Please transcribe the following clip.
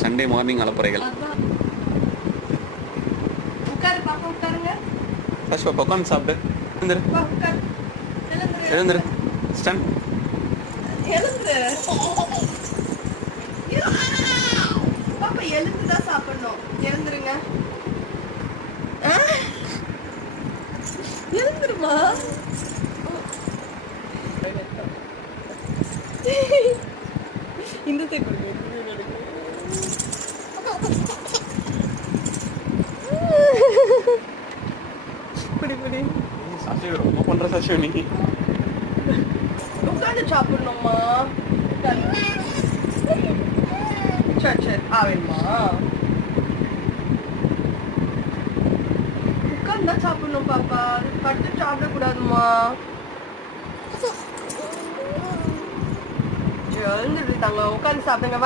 Sunday morning அலப்பறைகள். உட்காரு பாப்பா, உட்காருங்க. ஃபர்ஸ்ட் பாப்பா உட்காந்து சாப்பிடு. எழுந்துரு உட்காரு. எழுந்துரு. ஸ்டன் எழுந்துரு. பாப்பா எழுந்துதான் சாப்பிடணும். எழுந்துருங்க. எழுந்துருமா. இந்த சைடு பிடி சாஷி ரொம்ப பண்ற சாஷி நீ. உட்காந்து சாப்பிடணுமா? சரி சரி ஆவேம்மா. உட்காந்து தான் சாப்பிடணும் பாப்பா, பட்டு சாப்பிடக்கூடாதுமா. எழுந்துருத்தாங்க, உட்காந்து சாப்பிடுங்க வா.